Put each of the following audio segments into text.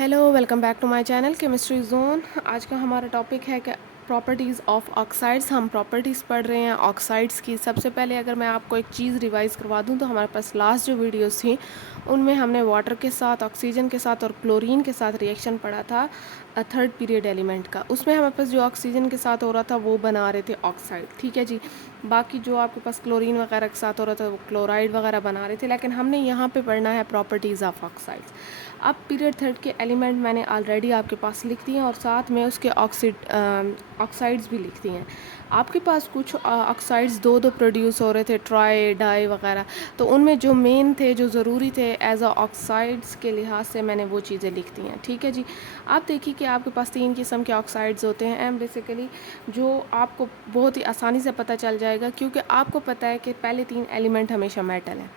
Hello, welcome back to my channel chemistry zone. आज का हमारा टॉपिक है कि प्रॉपर्टीज़ ऑफ ऑक्साइड्स। हम प्रॉपर्टीज़ पढ़ रहे हैं ऑक्साइड्स की। सबसे पहले अगर मैं आपको एक चीज़ रिवाइज़ करवा दूं तो हमारे पास लास्ट जो वीडियोस थी उनमें हमने वाटर के साथ, ऑक्सीजन के साथ और क्लोरीन के साथ रिएक्शन पढ़ा था थर्ड पीरियड एलिमेंट का। उसमें हमारे पास जो ऑक्सीजन के साथ हो रहा था वो बना रहे थे ऑक्साइड, ठीक है जी। बाकी जो आपके पास क्लोरीन वगैरह के साथ हो रहा था वो क्लोराइड वगैरह बना रहे थे, लेकिन हमने यहाँ पे पढ़ना है प्रॉपर्टीज़ ऑफ ऑक्साइड्स। अब पीरियड थर्ड के एलिमेंट मैंने ऑलरेडी आपके पास लिख दिए हैं और साथ में उसके ऑक्साइड्स भी लिख दिए हैं। आपके पास कुछ ऑक्साइड्स दो दो प्रोड्यूस हो रहे थे, ट्राई डाई वगैरह, तो उनमें जो मेन थे, जो ज़रूरी थे एज अ ऑक्साइड्स के लिहाज से मैंने वो चीज़ें लिख दी हैं, ठीक है जी। आप देखिए कि आपके पास तीन किस्म के ऑक्साइड्स होते हैं एंड बेसिकली जो आपको बहुत ही आसानी से पता चल जाएगा, क्योंकि आपको पता है कि पहले तीन एलिमेंट हमेशा मेटल हैं।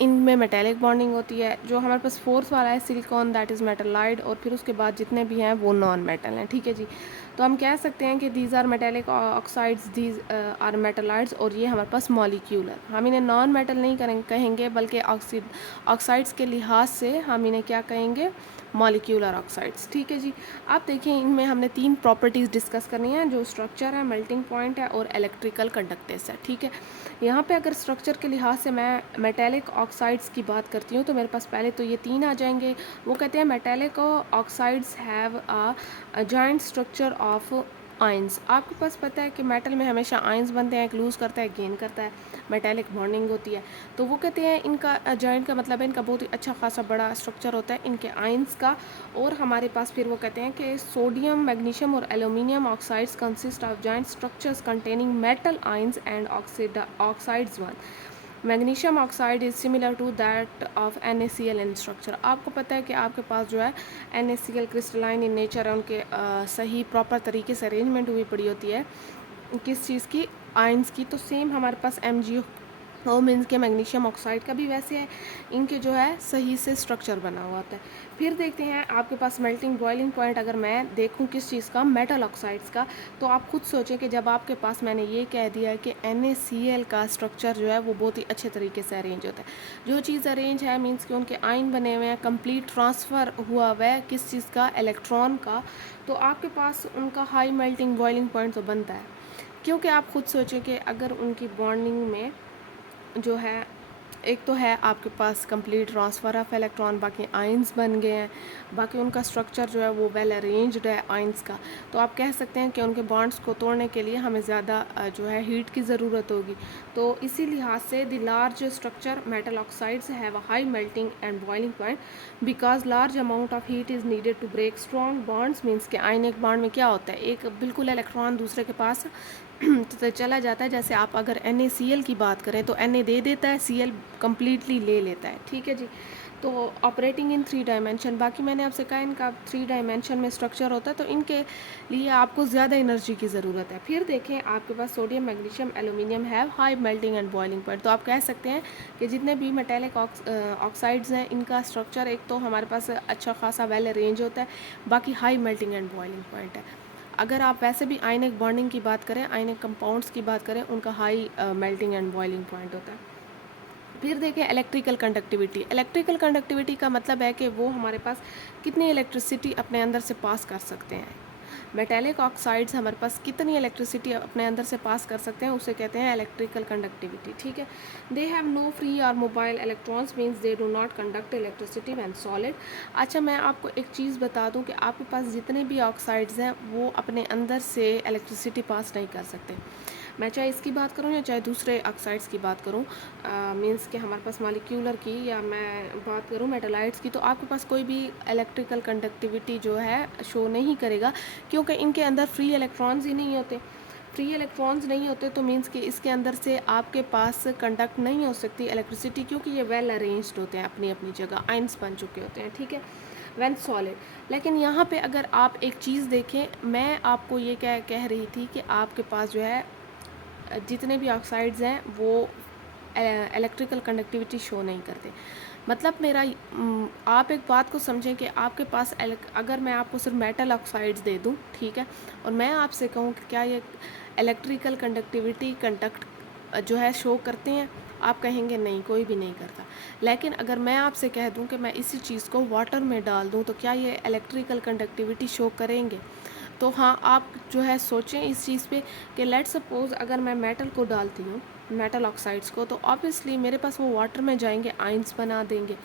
इनमें मेटेलिक बॉन्डिंग होती है। जो हमारे पास फोर्थ वाला है सिलिकॉन, दैट इज़ मेटलाइड, और फिर उसके बाद जितने भी हैं वो नॉन मेटल हैं, ठीक है जी। तो हम कह सकते हैं कि these are metallic oxides, these are metalloids, और ये हमारे पास मॉलिक्यूलर। हम इन्हें नॉन मेटल नहीं कहेंगे, बल्कि ऑक्साइड्स के लिहाज से हम इन्हें क्या कहेंगे, मॉलिक्यूलर ऑक्साइड्स, ठीक है जी। आप देखिए इनमें हमने तीन प्रॉपर्टीज़ डिस्कस करनी है, जो स्ट्रक्चर है, मेल्टिंग पॉइंट है और इलेक्ट्रिकल कंडक्टेंस है, ठीक है। यहाँ पे अगर स्ट्रक्चर के लिहाज से मैं मेटेलिक ऑक्साइड्स की बात करती हूँ तो मेरे पास पहले तो ये तीन आ जाएंगे। वो कहते हैं metallic oxides have a joint structure of ions. आपके पास पता है कि मेटल में हमेशा आयंस बनते हैं, एक लूज़ करता है, गेन करता है, मेटेलिक बॉन्डिंग होती है। तो वो कहते हैं इनका जॉइंट का मतलब है इनका बहुत ही अच्छा खासा बड़ा स्ट्रक्चर होता है इनके आयंस का। और हमारे पास फिर वो कहते हैं कि सोडियम, मैग्नीशियम और aluminium oxides consist of joint structures containing metal ions and oxides one. Magnesium oxide is similar to that of NaCl in structure. आपको पता है कि आपके पास जो है NaCl क्रिस्टलाइन इन नेचर है, उनके सही प्रॉपर तरीके से अरेंजमेंट हुई पड़ी होती है किस चीज़ की, आयंस की। तो सेम हमारे पास MgO मीन्स के मैग्नीशियम ऑक्साइड का भी वैसे है, इनके जो है सही से स्ट्रक्चर बना हुआ होता है। फिर देखते हैं आपके पास मेल्टिंग बॉइलिंग पॉइंट अगर मैं देखूं किस चीज़ का, मेटल ऑक्साइड्स का, तो आप खुद सोचें कि जब आपके पास मैंने ये कह दिया है कि NaCl का स्ट्रक्चर जो है वो बहुत ही अच्छे तरीके से अरेंज होता है। जो चीज़ अरेंज है मीन्स कि उनके आयन बने हुए हैं, कंप्लीट ट्रांसफ़र हुआ हुआ है किस चीज़ का, इलेक्ट्रॉन का, तो आपके पास उनका हाई मेल्टिंग बॉइलिंग पॉइंट तो बनता है। क्योंकि आप खुद सोचें कि अगर उनकी बॉन्डिंग में जो है, एक तो है आपके पास कंप्लीट ट्रांसफ़र ऑफ इलेक्ट्रॉन, बाकी आयंस बन गए हैं, बाकी उनका स्ट्रक्चर जो है वो वेल अरेंज्ड है आयंस का, तो आप कह सकते हैं कि उनके बॉन्ड्स को तोड़ने के लिए हमें ज़्यादा जो है हीट की ज़रूरत होगी। तो इसी लिहाज से the large structure metal oxides have a high melting and boiling point because large amount of heat is needed to break strong bonds. Means के आयनिक बॉन्ड में क्या होता है, एक बिल्कुल इलेक्ट्रॉन दूसरे के पास तो चला जाता है। जैसे आप अगर NaCl की बात करें तो Na दे देता है, Cl कम्प्लीटली ले लेता है, ठीक है जी। तो ऑपरेटिंग इन 3 डायमेंशन, बाकी मैंने आपसे कहा इनका 3 डायमेंशन में स्ट्रक्चर होता है, तो इनके लिए आपको ज़्यादा एनर्जी की ज़रूरत है। फिर देखें आपके पास sodium, magnesium, aluminium have high melting and boiling point. तो आप कह सकते हैं कि जितने भी मेटेलिक ऑक्साइड्स हैं इनका स्ट्रक्चर एक तो हमारे पास अच्छा खासा वेल अरेंज होता है, बाकी high melting and boiling point है। अगर आप वैसे भी आयनिक बॉन्डिंग की बात करें, आयनिक कंपाउंड्स की बात करें, उनका high melting and boiling point होता है। फिर देखें इलेक्ट्रिकल कंडक्टिविटी। इलेक्ट्रिकल कंडक्टिविटी का मतलब है कि वो हमारे पास कितनी इलेक्ट्रिसिटी अपने अंदर से पास कर सकते हैं। मेटेलिक ऑक्साइड्स हमारे पास कितनी इलेक्ट्रिसिटी अपने अंदर से पास कर सकते हैं, उसे कहते हैं इलेक्ट्रिकल कंडक्टिविटी, ठीक है। दे हैव नो फ्री और mobile electrons, means they do not conduct electricity when solid. अच्छा, मैं आपको एक चीज़ बता दूं कि आपके पास जितने भी ऑक्साइड्स हैं वो अपने अंदर से इलेक्ट्रिसिटी पास नहीं कर सकते। मैं चाहे इसकी बात करूं या चाहे दूसरे ऑक्साइड्स की बात करूं, मीन्स कि हमारे पास मॉलिक्यूलर की या मैं बात करूं मेटालाइट्स की, तो आपके पास कोई भी इलेक्ट्रिकल कंडक्टिविटी जो है शो नहीं करेगा, क्योंकि इनके अंदर फ्री इलेक्ट्रॉन्स ही नहीं होते। फ्री इलेक्ट्रॉन्स नहीं होते तो मीन्स कि इसके अंदर से आपके पास कंडक्ट नहीं हो सकती इलेक्ट्रिसिटी, क्योंकि ये वेल अरेंज्ड होते हैं अपनी अपनी जगह, आयंस बन चुके होते हैं, ठीक है, व्हेन सॉलिड। लेकिन यहाँ पे अगर आप एक चीज़ देखें, मैं आपको ये कह रही थी कि आपके पास जो है जितने भी ऑक्साइड्स हैं वो इलेक्ट्रिकल कंडक्टिविटी शो नहीं करते। मतलब मेरा आप एक बात को समझें कि आपके पास अगर मैं आपको सिर्फ मेटल ऑक्साइड्स दे दूं, ठीक है, और मैं आपसे कहूं कि क्या ये इलेक्ट्रिकल कंडक्टिविटी कंडक्ट जो है शो करते हैं, आप कहेंगे नहीं, कोई भी नहीं करता। लेकिन अगर मैं आपसे कह दूं कि मैं इसी चीज़ को वाटर में डाल दूं तो क्या ये इलेक्ट्रिकल कंडक्टिविटी शो करेंगे? तो हाँ, आप जो है सोचें इस चीज़ पे कि लेट्स सपोज़ अगर मैं मेटल को डालती हूँ, मेटल ऑक्साइड्स को, तो ऑब्वियसली मेरे पास वो वाटर में जाएंगे, आइंस बना देंगे।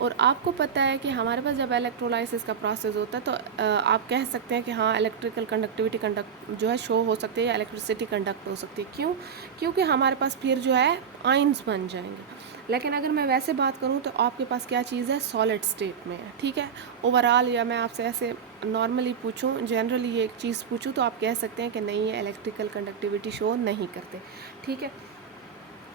और आपको पता है कि हमारे पास जब इलेक्ट्रोलाइसिस का प्रोसेस होता है तो आप कह सकते हैं कि हाँ, इलेक्ट्रिकल कंडक्टिविटी कंडक्ट जो है शो हो सकती है या इलेक्ट्रिसिटी कंडक्ट हो सकती है। क्यों? क्योंकि हमारे पास फिर जो है आइंस बन जाएंगे। लेकिन अगर मैं वैसे बात करूँ तो आपके पास क्या चीज़ है, सॉलिड स्टेट में है, ठीक है। ओवरऑल या मैं आपसे ऐसे नॉर्मली पूछूं, जनरली ये एक चीज़ पूछूं, तो आप कह सकते हैं कि नहीं, ये इलेक्ट्रिकल कंडक्टिविटी शो नहीं करते, ठीक है।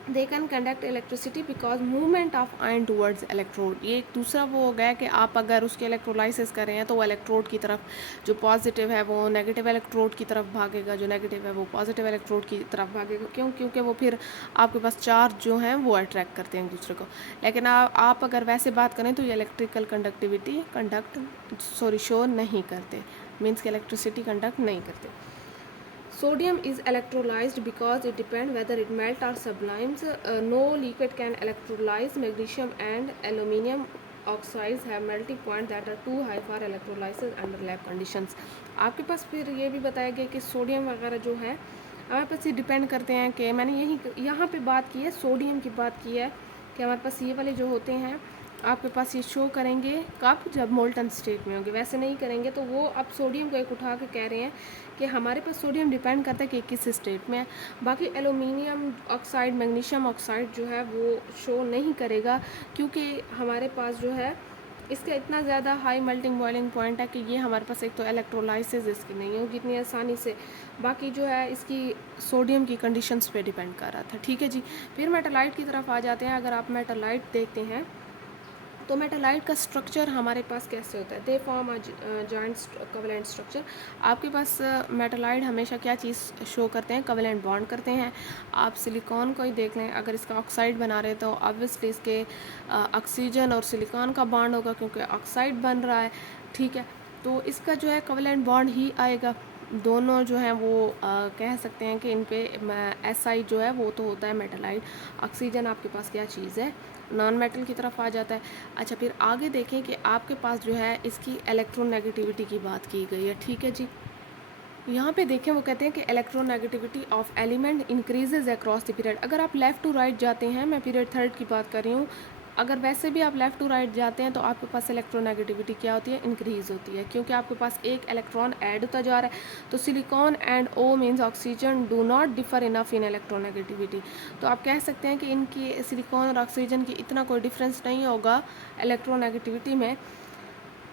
They can conduct electricity because movement of ion towards electrode. ये एक दूसरा वो हो गया कि आप अगर उसके इलेक्ट्रोलाइसिस कर रहे हैं तो वो इलेक्ट्रोड की तरफ जो पॉजिटिव है वो नेगेटिव इलेक्ट्रोड की तरफ भागेगा, जो नेगेटिव है वो पॉजिटिव इलेक्ट्रोड की तरफ भागेगा। क्यों? क्योंकि वो फिर आपके पास चार्ज जो हैं वो अट्रैक्ट करते हैं एक दूसरे को। लेकिन आप अगर वैसे बात करें तो ये इलेक्ट्रिकल कंडक्टिविटी शो नहीं करते, मीन्स कि इलेक्ट्रिसिटी कंडक्ट नहीं करते। Sodium is electrolyzed because it depends whether it melts or sublimes. No liquid can electrolyze. Magnesium and aluminium oxides have melting point that are too high for electrolysis under lab conditions. आपके पास फिर ये भी बताया गया कि sodium वगैरह जो है हमारे पास ये डिपेंड करते हैं कि मैंने यहाँ पे बात की है, सोडियम की बात की है कि हमारे पास ये वाले जो होते हैं आपके पास ये शो करेंगे कब, जब मोल्टन स्टेट में होंगे, वैसे नहीं करेंगे। तो वो अब सोडियम को एक उठा के कह रहे हैं कि हमारे पास सोडियम डिपेंड करता है कि किस स्टेट में है। बाकी एल्यूमिनियम ऑक्साइड, मैग्नीशियम ऑक्साइड जो है वो शो नहीं करेगा, क्योंकि हमारे पास जो है इसका इतना ज़्यादा हाई मेल्टिंग बॉइलिंग पॉइंट है कि ये हमारे पास एक तो इलेक्ट्रोलाइसिस इसकी नहीं होगी इतनी आसानी से, बाकी जो है इसकी सोडियम की कंडीशंस पे डिपेंड कर रहा था, ठीक है जी। फिर मेटालाइट की तरफ आ जाते हैं। अगर आप मेटालाइट देखते हैं तो मेटालाइट का स्ट्रक्चर हमारे पास कैसे होता है, they form joint covalent structure. आपके पास मेटालाइट हमेशा क्या चीज़ शो करते हैं, कवलेंट बॉन्ड करते हैं। आप सिलिकॉन को ही देख लें, अगर इसका ऑक्साइड बना रहे तो ऑब्वियसली इसके ऑक्सीजन और सिलिकॉन का बॉन्ड होगा क्योंकि ऑक्साइड बन रहा है, ठीक है। तो इसका जो है कवलेंट बॉन्ड ही आएगा। दोनों जो हैं वो कह सकते हैं कि इन पे SI जो है वो तो होता है मेटालाइट। ऑक्सीजन आपके पास क्या चीज़ है, नॉन मेटल की तरफ आ जाता है। अच्छा, फिर आगे देखें कि आपके पास जो है इसकी इलेक्ट्रोनेगेटिविटी की बात की गई है, ठीक है जी। यहाँ पे देखें वो कहते हैं कि electronegativity of element increases across the period. अगर आप लेफ़्ट टू राइट जाते हैं, मैं पीरियड थर्ड की बात कर रही हूँ, अगर वैसे भी आप लेफ़्ट टू राइट जाते हैं तो आपके पास इलेक्ट्रोनेगेटिविटी क्या होती है, इंक्रीज़ होती है, क्योंकि आपके पास एक इलेक्ट्रॉन ऐड होता जा रहा है। तो silicon and O means oxygen do not differ enough in electronegativity. तो आप कह सकते हैं कि इनकी सिलिकॉन और ऑक्सीजन की इतना कोई डिफरेंस नहीं होगा इलेक्ट्रोनेगेटिविटी में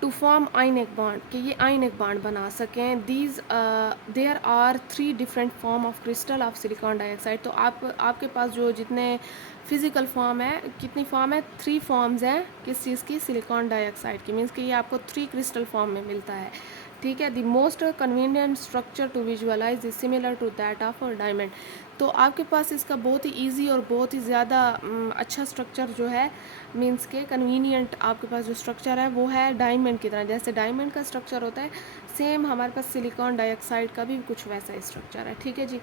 टू फॉर्म आयनिक बॉन्ड, कि ये आयनिक बॉन्ड बना सकें। These there are 3 different form of crystal of silicon dioxide. तो आपके पास जो जितने फिजिकल फॉर्म है, कितनी फॉर्म है, 3 फॉर्म्स हैं किस चीज़ की, सिलिकॉन डाइऑक्साइड की, मीन्स कि ये आपको 3 क्रिस्टल फॉर्म में मिलता है, ठीक है। The most convenient structure to visualise is similar to that of diamond. तो आपके पास इसका बहुत ही ईजी और बहुत ही ज़्यादा अच्छा स्ट्रक्चर जो है, मीन्स के कन्वीनियंट आपके पास जो स्ट्रक्चर है वो है डायमंड की तरह। जैसे डायमंड का स्ट्रक्चर होता है, सेम हमारे पास सिलिकॉन डाइऑक्साइड का भी कुछ वैसा ही स्ट्रक्चर है, ठीक है जी।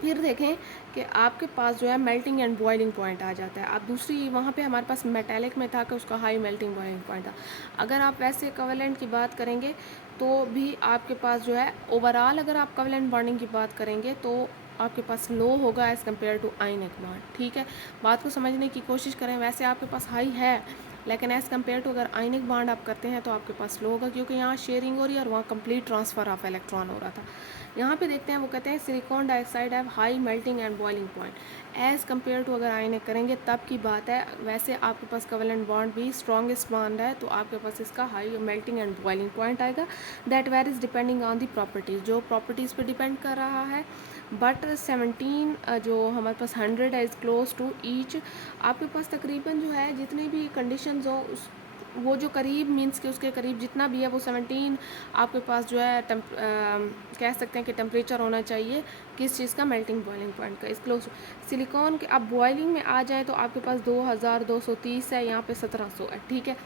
फिर देखें कि आपके पास जो है मेल्टिंग एंड बॉइलिंग पॉइंट आ जाता है। आप दूसरी वहाँ पे हमारे पास मेटालिक में था कि उसका हाई मेल्टिंग बॉइलिंग पॉइंट था। अगर आप वैसे कवलेंट की बात करेंगे तो भी आपके पास जो है ओवरऑल, अगर आप कवलेंट बॉन्डिंग की बात करेंगे तो आपके पास लो होगा as compare to ionic bond, ठीक है। बात को समझने की कोशिश करें, वैसे आपके पास हाई है लेकिन एज़ कम्पेयर टू अगर आयनिक बॉन्ड आप करते हैं तो आपके पास लो होगा, क्योंकि यहाँ शेयरिंग हो रही है और वहाँ कंप्लीट ट्रांसफ़र ऑफ इलेक्ट्रॉन हो रहा था। यहाँ पे देखते हैं वो कहते हैं silicon dioxide have high melting and boiling point as compare to अगर आयनिक करेंगे तब की बात है। वैसे आपके पास कवलेंट बॉन्ड भी स्ट्रॉन्गेस्ट बॉन्ड है तो आपके पास इसका high melting and boiling point आएगा। That varies depending on the properties, जो प्रॉपर्टीज़ पे डिपेंड कर रहा है। बट 17 जो हमारे पास 100 है इज़ क्लोज टू ईच। आपके पास तकरीबन जो है जितनी भी कंडीशंस हो उस वो जो करीब मीन्स कि उसके करीब जितना भी है वो 17 आपके पास जो है कह सकते हैं कि टेम्परेचर होना चाहिए किस चीज़ का, मेल्टिंग बॉइलिंग पॉइंट का, इस क्लोज। सिलिकॉन के आप बॉइलिंग में आ जाएँ तो आपके पास 2230 है, यहाँ पे 1700 है, ठीक है।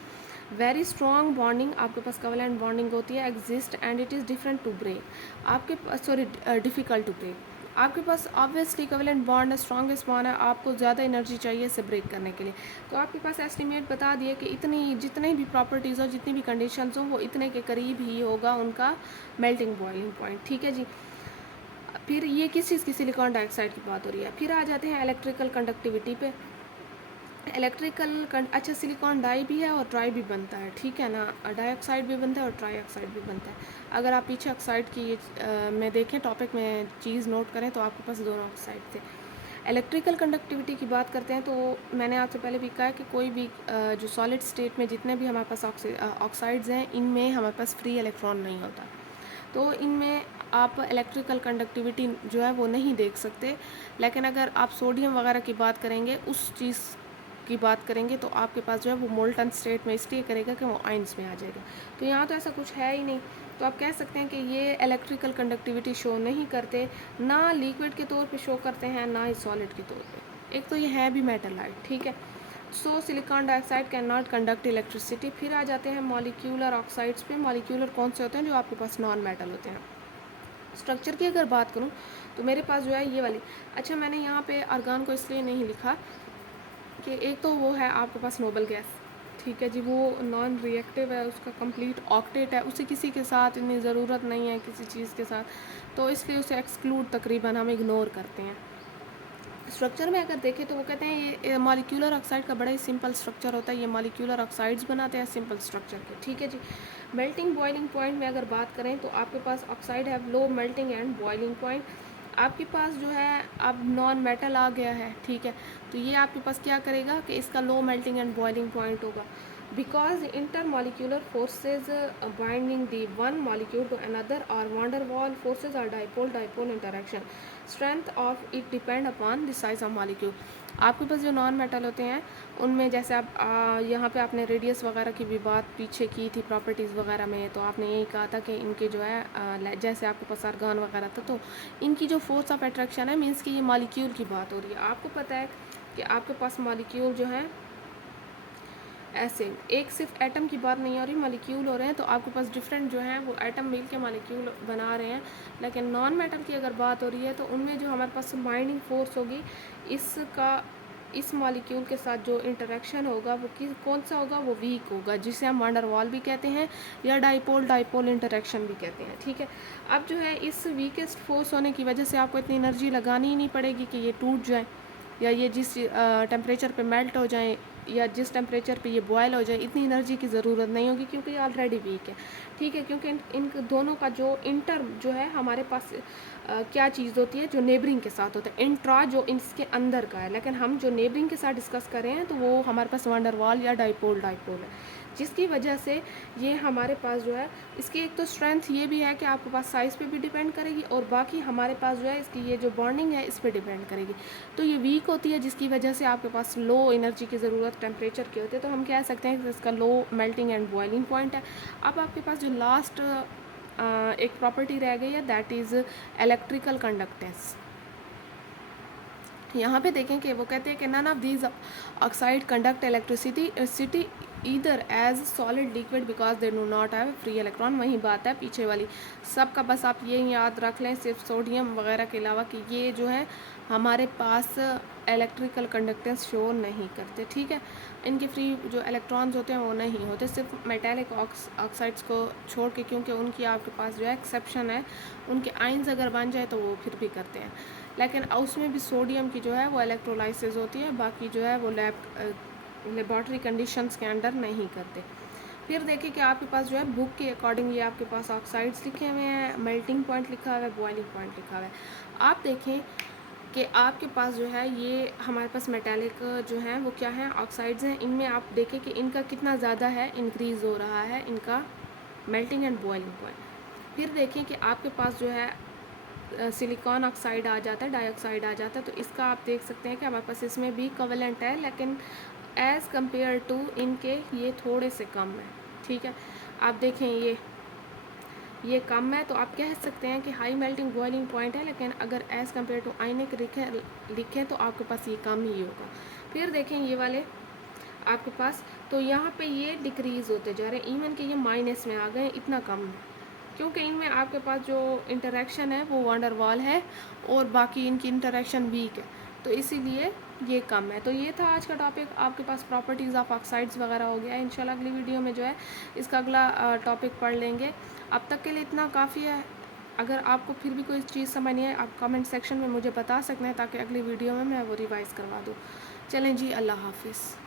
वेरी स्ट्रॉन्ग बॉन्डिंग आपके पास कवलेंट बॉन्डिंग होती है, exist and it is different to break. आपके पास डिफ़िकल्ट टू ब्रेक। आपके पास ऑब्वियसली इक्विवेलेंट बॉन्ड है, स्ट्रॉन्गेस्ट बॉन्ड है, आपको ज़्यादा एनर्जी चाहिए इसे ब्रेक करने के लिए। तो आपके पास एस्टिमेट बता दिए कि इतनी जितनी भी प्रॉपर्टीज़ हो, जितनी भी कंडीशंस हो, वो इतने के करीब ही होगा उनका मेल्टिंग बॉइलिंग पॉइंट। ठीक है जी। फिर ये किस चीज़ की, सिलिकॉन डाइऑक्साइड की बात हो रही है। फिर आ जाते हैं इलेक्ट्रिकल कंडक्टिविटी पे। अच्छा, सिलिकॉन डाई भी है और ट्राई भी बनता है, ठीक है ना, डाइऑक्साइड भी बनता है और ट्राई ऑक्साइड भी बनता है। अगर आप पीछे ऑक्साइड की में देखें टॉपिक में चीज़ नोट करें तो आपके पास दोनों ऑक्साइड थे। इलेक्ट्रिकल कंडक्टिविटी की बात करते हैं तो मैंने आपसे पहले भी कहा कि कोई भी जो सॉलिड स्टेट में जितने भी हमारे पास ऑक्साइड्स हैं, इनमें हमारे पास फ्री इलेक्ट्रॉन नहीं होता, तो इनमें आप इलेक्ट्रिकल कंडक्टिविटी जो है वो नहीं देख सकते। लेकिन अगर आप सोडियम वगैरह की बात करेंगे, उस चीज़ की बात करेंगे, तो आपके पास जो है वो मोल्टन स्टेट में इसलिए करेगा कि वो आइंस में आ जाएगा। तो यहाँ तो ऐसा कुछ है ही नहीं, तो आप कह सकते हैं कि ये इलेक्ट्रिकल कंडक्टिविटी शो नहीं करते, ना लिक्विड के तौर पे शो करते हैं, ना ही सॉलिड के तौर पे। एक तो ये है भी मेटलाइट, ठीक है। So silicon dioxide can not conduct electricity. फिर आ जाते हैं मॉलिक्यूलर ऑक्साइड्स पे। मॉलिक्यूलर कौन से होते हैं? जो आपके पास नॉन मेटल होते हैं। स्ट्रक्चर की अगर बात करूँ तो मेरे पास जो है ये वाली, अच्छा मैंने यहाँ पे आर्गान को इसलिए नहीं लिखा कि एक तो वो है आपके पास नोबल गैस, ठीक है जी, वो नॉन रिएक्टिव है, उसका कंप्लीट ऑक्टेट है, उसे किसी के साथ इतनी ज़रूरत नहीं है किसी चीज़ के साथ, तो इसलिए उसे एक्सक्लूड तकरीबन हम इग्नोर करते हैं। स्ट्रक्चर में अगर देखें तो वो कहते हैं ये मॉलिक्यूलर ऑक्साइड का बड़ा ही सिंपल स्ट्रक्चर होता है, ये मॉलिक्यूलर ऑक्साइड्स बनाते हैं सिंपल स्ट्रक्चर के, ठीक है जी। मेल्टिंग बॉइलिंग पॉइंट में अगर बात करें तो आपके पास ऑक्साइड है low melting and boiling point. आपके पास जो है अब नॉन मेटल आ गया है, ठीक है, तो ये आपके पास क्या करेगा कि इसका low melting and boiling point होगा, because intermolecular forces binding the one molecule to another or van der Waal forces or dipole interaction, strength of it depend upon the size of molecule। आपके पास जो non metal होते हैं उनमें जैसे आप यहाँ पे आपने रेडियस वगैरह की भी बात पीछे की थी प्रॉपर्टीज़ वगैरह में, तो आपने यही कहा था कि इनके जो है जैसे आपके पास आर्गान वगैरह था, तो इनकी जो फोर्स ऑफ अट्रैक्शन है, मीन्स कि ये मॉलिक्यूल की बात हो रही है। आपको पता है कि आपके पास मॉलिक्यूल जो है ऐसे एक सिर्फ एटम की बात नहीं हो रही, मॉलिक्यूल हो रहे हैं, तो आपके पास डिफरेंट जो हैं वो एटम मिल के मॉलिक्यूल बना रहे हैं। लेकिन नॉन मेटल की अगर बात हो रही है तो उनमें जो हमारे पास बाइंडिंग फोर्स होगी, इसका इस मॉलिक्यूल के साथ जो इंटरेक्शन होगा वो कौन सा होगा? वो वीक होगा, जिसे हम वान डेर वाल भी कहते हैं या डाइपोल इंटरेक्शन भी कहते हैं, ठीक है। अब जो है इस वीकेस्ट फोर्स होने की वजह से आपको इतनी एनर्जी लगानी ही नहीं पड़ेगी कि ये टूट जाए या ये जिस टेम्परेचर पे मेल्ट हो जाए या जिस टेम्परेचर पे ये बॉयल हो जाए, इतनी एनर्जी की ज़रूरत नहीं होगी क्योंकि ये ऑलरेडी वीक है, ठीक है। क्योंकि इन दोनों का जो इंटर जो है हमारे पास क्या चीज़ होती है, जो नेबरिंग के साथ होता है, इंट्रा जो इसके अंदर का है, लेकिन हम जो नेबरिंग के साथ डिस्कस कर रहे हैं तो वो हमारे पास वान डेर वाल या डाइपोल है, जिसकी वजह से ये हमारे पास जो है इसकी एक तो स्ट्रेंथ ये भी है कि आपके पास साइज़ पे भी डिपेंड करेगी और बाकी हमारे पास जो है इसकी ये जो बॉन्डिंग है इस पर डिपेंड करेगी। तो ये वीक होती है जिसकी वजह से आपके पास लो एनर्जी की ज़रूरत टेम्परेचर की होती है, तो हम कह सकते हैं कि इसका low melting and boiling point है। अब आपके पास जो लास्ट एक प्रॉपर्टी रह गई है, दैट इज़ इलेक्ट्रिकल कंडक्टेंस। यहाँ पे देखें कि वो कहते हैं कि none of these oxide conduct electricity either as solid liquid because they do not have free electron. वही बात है पीछे वाली सबका, बस आप ये याद रख लें सिर्फ सोडियम वगैरह के अलावा कि ये जो है हमारे पास इलेक्ट्रिकल कंडक्टेंस शो नहीं करते, ठीक है। इनके फ्री जो इलेक्ट्रॉन्स होते हैं वो नहीं होते, सिर्फ मेटेलिक ऑक्साइड्स को छोड़ के, क्योंकि उनकी आपके पास जो है एक्सेप्शन है, उनके आइंस अगर बन जाए तो वो फिर भी करते हैं, लेकिन उसमें भी सोडियम की जो है वो इलेक्ट्रोलाइसिस होती है, बाकी जो है वो लेबॉर्ट्री कंडीशंस के अंडर नहीं करते। फिर देखिए कि आपके पास जो है बुक के अकॉर्डिंग ये आपके पास ऑक्साइड्स लिखे हुए हैं, मेल्टिंग पॉइंट लिखा हुआ है, बॉइलिंग पॉइंट लिखा हुआ है। आप देखें कि आपके पास जो है ये हमारे पास मेटालिक जो है वो क्या है, ऑक्साइड्स हैं, इनमें आप देखें कि इनका कितना ज़्यादा है इंक्रीज़ हो रहा है इनका मेल्टिंग एंड बॉइलिंग पॉइंट। फिर देखें कि आपके पास जो है सिलिकॉन ऑक्साइड आ जाता है, डाइऑक्साइड आ जाता है, तो इसका आप देख सकते हैं कि हमारे पास इसमें भी कोवेलेंट है, लेकिन एज़ कम्पेयर टू इनके ये थोड़े से कम है, ठीक है। आप देखें ये कम है, तो आप कह सकते हैं कि हाई मेल्टिंग बॉइलिंग पॉइंट है, लेकिन अगर एज़ कम्पेयर टू आइनिक लिखें तो आपके पास ये कम ही होगा। फिर देखें ये वाले आपके पास, तो यहाँ पे ये डिक्रीज़ होते जा रहे हैं, इवन कि ये माइनस में आ गए, इतना कम है, क्योंकि इनमें आपके पास जो इंटरेक्शन है वो वंडर वाल है और बाकी इनकी इंटरेक्शन वीक है, तो इसीलिए ये कम है। तो ये था आज का टॉपिक, आपके पास प्रॉपर्टीज़ ऑफ ऑक्साइड्स वगैरह हो गया। इंशाल्लाह अगली वीडियो में जो है इसका अगला टॉपिक पढ़ लेंगे। अब तक के लिए इतना काफ़ी है। अगर आपको फिर भी कोई चीज़ समझ नहीं आए, आप कमेंट सेक्शन में मुझे बता सकते हैं ताकि अगली वीडियो में मैं वो रिवाइज़ करवा दूँ। चलें जी, अल्लाह हाफिज़।